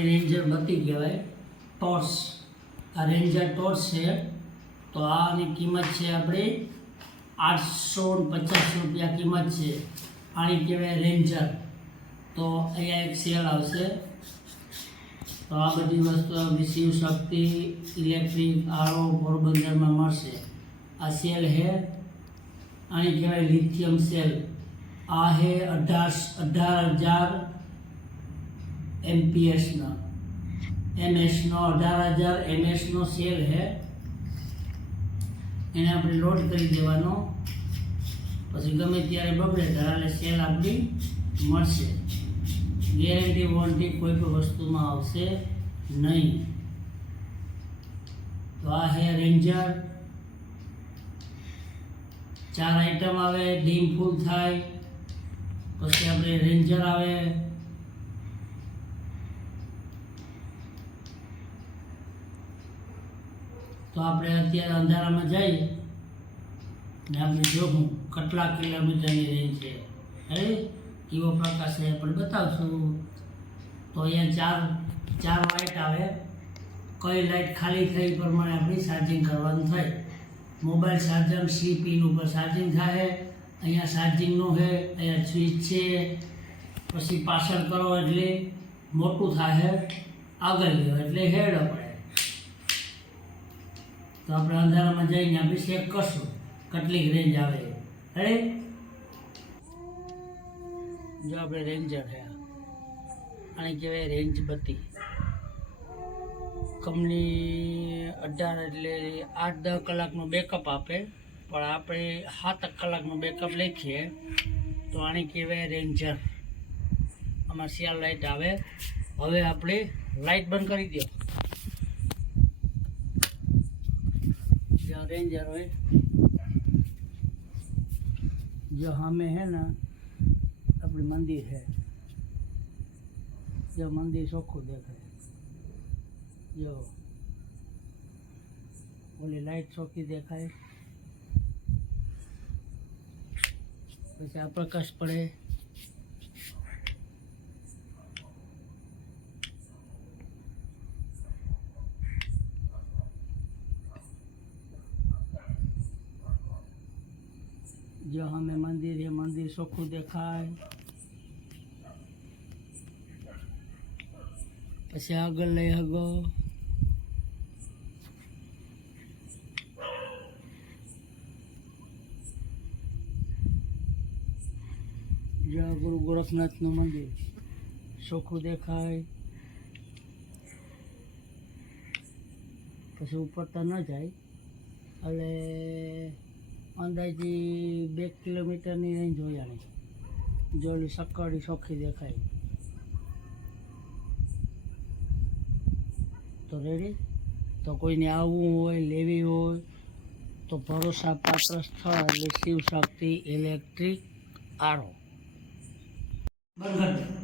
Ranger બત્તી કહેવાય. Torch. આ ranger torch છે. તો આની કિંમત છે આપણી આઠસો પચાસ રૂપિયા કિંમત છે. આની કહેવાય રેન્જર. તો અહીંયા એક સેલ આવશે. તો આ બધી વસ્તુ વિશિવ શક્તિ, ઇલેક્ટ્રિક આરો પોરબંદરમાં મળશે. આ સેલ હે. આની કહેવાય લિથિયમ સેલ. આ હે અઢાર અઢાર હજાર એમપીએસનો એમએસનો અઢાર હજાર એમએસનો સેલ હે. એને આપણે લોડ કરી દેવાનો. પછી ગમે ત્યારે બગડે ત્યારે સેલ આપણી મળશે. ગેરંટી, વોરંટી કોઈ પણ વસ્તુમાં આવશે નહીં. તો આ હે રેન્જર. ચાર આઈટમ આવે, ડીમ ફૂલ થાય. પછી આપણે રેન્જર આવે. તો આપણે અત્યારે અંધારામાં જઈએ ને આપણે જોવું કેટલા કિલોમીટરની રેન્જ છે. હે? એવો પ્રકાશ છે આપણે બતાવશું. તો અહીંયા ચાર ચાર લાઇટ આવે. કઈ લાઇટ ખાલી થઈ પ્રમાણે આપણે ચાર્જિંગ કરવાનું થાય. મોબાઈલ ચાર્જર સી પિન ઉપર ચાર્જિંગ થાય. અહીંયા ચાર્જિંગનું છે, અહીંયા સ્વિચ છે. પછી પાછળ કરો એટલે મોટું થાય. આગળ ગયો, એટલે હેડ પડે તો આપણે અંધારામાં જઈને આપણે ચેક કરશું કેટલી રેન્જ આવે. અરે જો આપણે રેન્જર છે. આને કહેવાય રેન્જ બત્તી. કંપની અઢાર એટલે આઠ દસ કલાકનો બેકઅપ આપે. પણ આપણે સાત કલાકનો બેકઅપ લખીએ. તો આને કહેવાય રેન્જર આમાં શિયાળ લાઇટ આવે. હવે આપણે લાઇટ બંધ કરી દો. रेंजर હોય जो हमें है ना अपने मंदिर है जो मंदिर ચોખ્ખું દેખાય જો ઓલી લાઈટ ચોખ્ખી દેખાય પછી આ પ્રકાશ પડે જો અમે મંદિર એ મંદિર ચોખ્ખું દેખાય. પછી આગળ લઈ હગો. જો ગુરુ ગોરખનાથનું મંદિર ચોખ્ખું દેખાય. પછી ઉપર તો ન જાય એટલે અંદાજી બે કિલોમીટરની રેન્જ જોયાની છે જો ઓલી સક્કડી ચોખ્ખી દેખાય. તો રેડી તો કોઈને આવવું હોય, લેવી હોય, તો ભરોસા પાત્ર સ્થળ એટલે શિવ શક્તિ ઇલેક્ટ્રિક આરો દે.